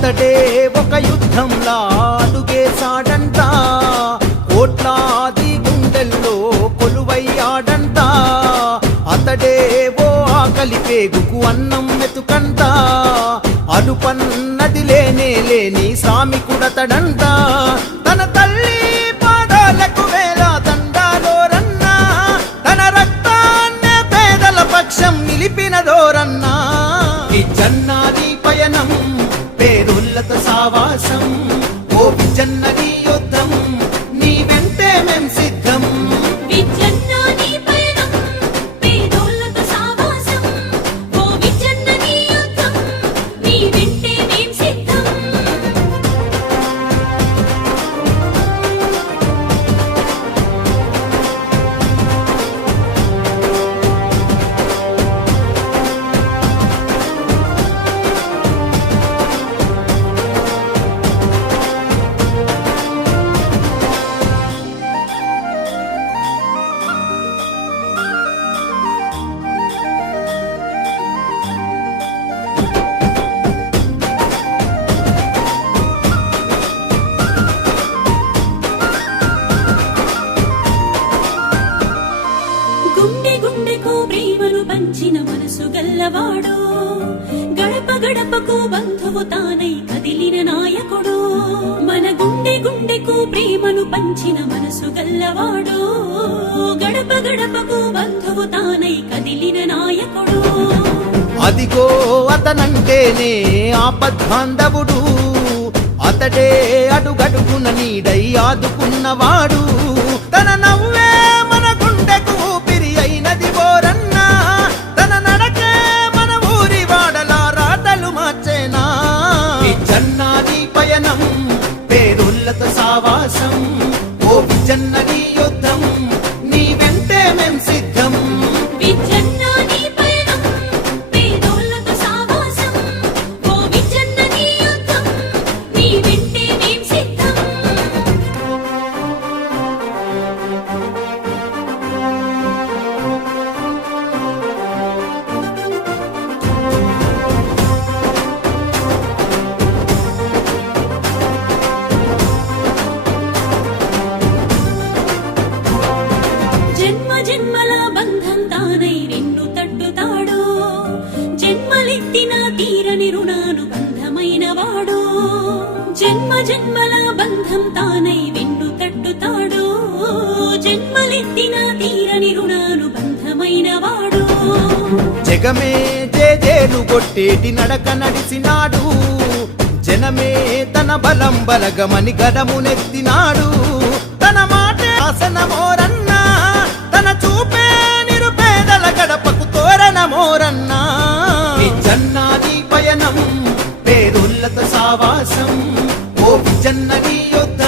అతడే ఒక యుద్ధంలా అడుగేశాడంట, కోట్లాది గుండెల్లో కొలువయ్యాడంట. అతడే ఓ ఆకలి పేగుకు అన్నం మెతుకంట, అలుపన్నది లేనే లేని శ్రామికుడతడంట. తన తల్లి పాదాలకు వేల దండాలోరన్నా, తన రక్తాన్నే పేదల పక్షం నిలిపినదోరన్నా. విజన్నది పయనం పేరుల్లత సావాసం, ఓ విజన్నది యుద్ధం నీ వెంటే మేం సిద్ధం. విజన్నది పయనం పేరుల్లత సావాసం, ఓ విజన్నది యుద్ధం నీ వెంటే మేం సిద్ధం. గుండె గుండెకు ప్రేమను పంచిన మనసు గల్లవాడు, గడప గడపకు బంధువు తానై కదిలిన నాయకుడు. మన గుండె గుండెకు ప్రేమను పంచిన మనసు గల్లవాడు, గడప గడపకు బంధువు తానై కదిలిన నాయకుడు. అదిగో అతనంటేనే ఆపద్బాంధవుడు, అతడే అడుగడుగున నీడై ఆదుకున్నవాడు. తన నవ్వే మన గుండెకు ఊపిరి అయినది ఓరన్నా, తన నడకే మన ఊరి వాడలా రాతలు మార్చేనా. విజన్నది పయనం పేరుల్లత సావాసం, ఓ విజన్నది యుద్ధం నీ వెంటే మేం సిద్ధం. విజన్నది పయనం పేరుల్లత సావాసం, ఓ విజన్నది యుద్ధం నీ వెంటే మేం సిద్ధం. జన్మ జన్మల బంధం తానై నిన్ను తట్టుతాడు, జన్మలెత్తిన తీరని రుణాను బంధమైన వాడు. జన్మ జన్మల బంధం తానై నిన్ను తట్టుతాడు, జన్మలెత్తిన తీరని రుణాను బంధమైన వాడు. జగమే జేజేలు కొట్టేటి నడక నడిసినాడు, జనమే తన బలం బలగమని గడమునెత్తినాడు. తన మాట ఆసనమోరన్నా, తన చూపే నిరుపేదల గడపకు తోరణమోరన్నా. విజన్నది పయనం పేరుల్లత సావాసం, ఓ విజన్నది యుద్ధం